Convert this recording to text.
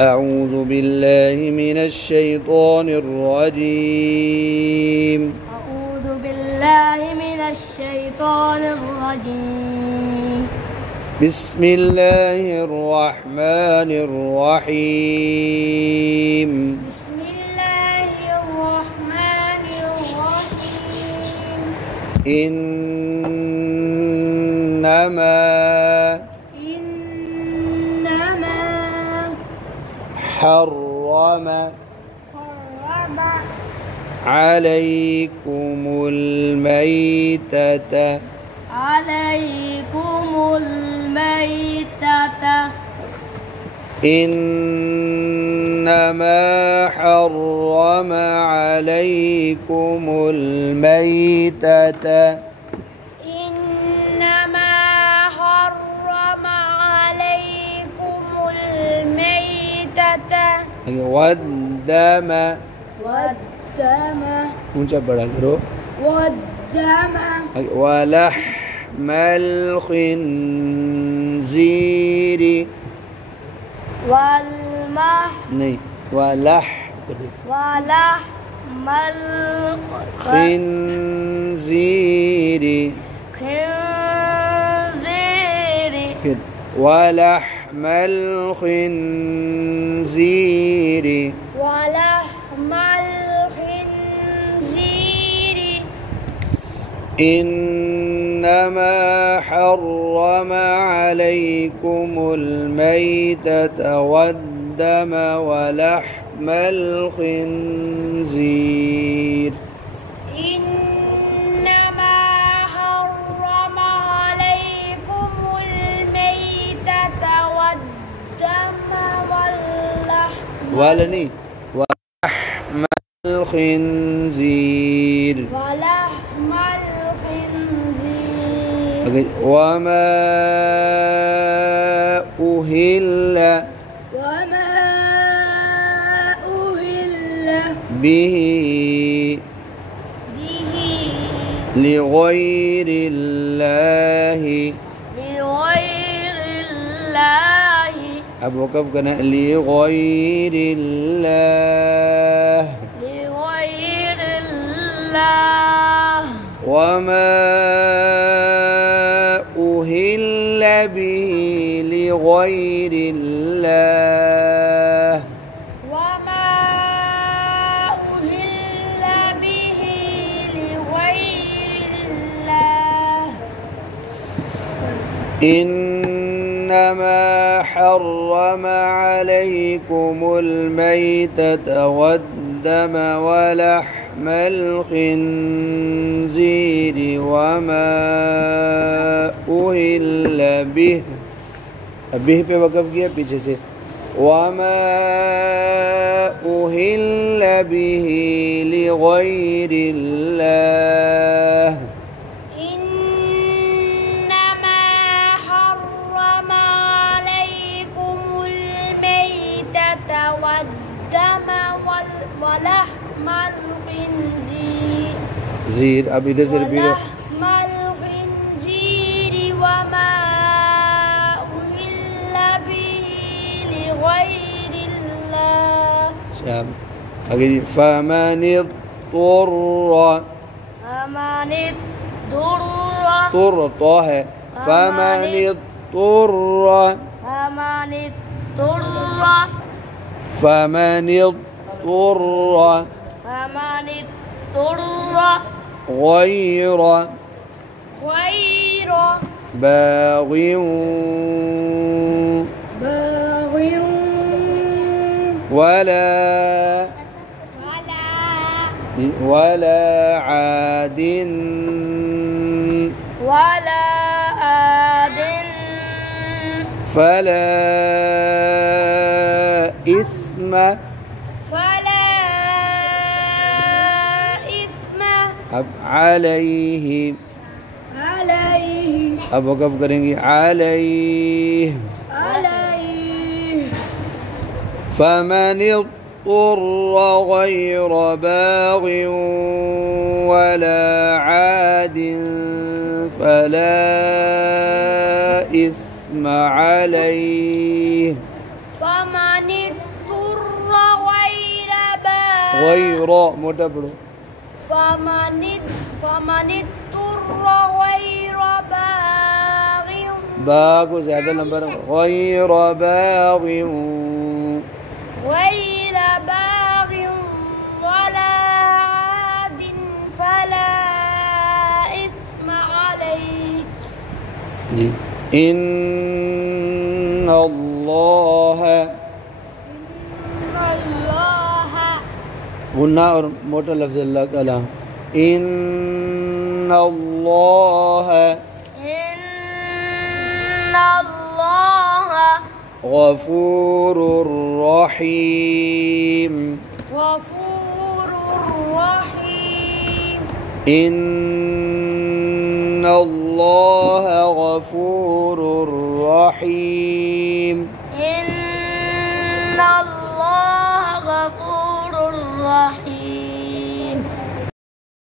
أعوذ بالله من الشيطان الرجيم. أعوذ بالله من الشيطان الرجيم. بسم الله الرحمن الرحيم. بسم الله الرحمن الرحيم. إنما حرم عليكم الميتة إنما حرم عليكم الميتة والدم ऊंचा बड़ा करो ولحم الخنزير नहीं ولحم الخنزير ولحم الخنزير إنما حرم عليكم الميتة والدم ولحم الخنزير ولحم الخنزير وما أهل به لغير الله अब वक़फ़ करना लिग़ैर अल्लाह वमा उहिल्ल बिही लिग़ैर अल्लाह إنما حرم عليكم الميتة والدم ولحم الخنزير وما أهل به पे वक़फ़ किया पीछे से वमा उहिल्ल बिही लिग़ैर अल्लाह ولحم الخنزير زير अब इधर से रिपीट ولحم الخنزير وما أهل به لغير الله شام आगे فمن اضطر طر तो है فمن اضطر غير باغ ولا عاد فلا إثم अब عليه अब वक़फ़ करेंगे عليه فمن اضطر غير باغ ولا عاد فلا إثم عليه فمن غير मोटा पढ़ो فمن اضطر غير باغ बा को ज़्यादा नंबर غير باغ غير باغ ولا عاد فلا إثم عليه जी إن الله गुन्ना और मोटा लफ्ज़ अल्लाह का ला इन्न अल्लाह गफूरुर रहीम इन्न अल्लाह गफूरुर रहीम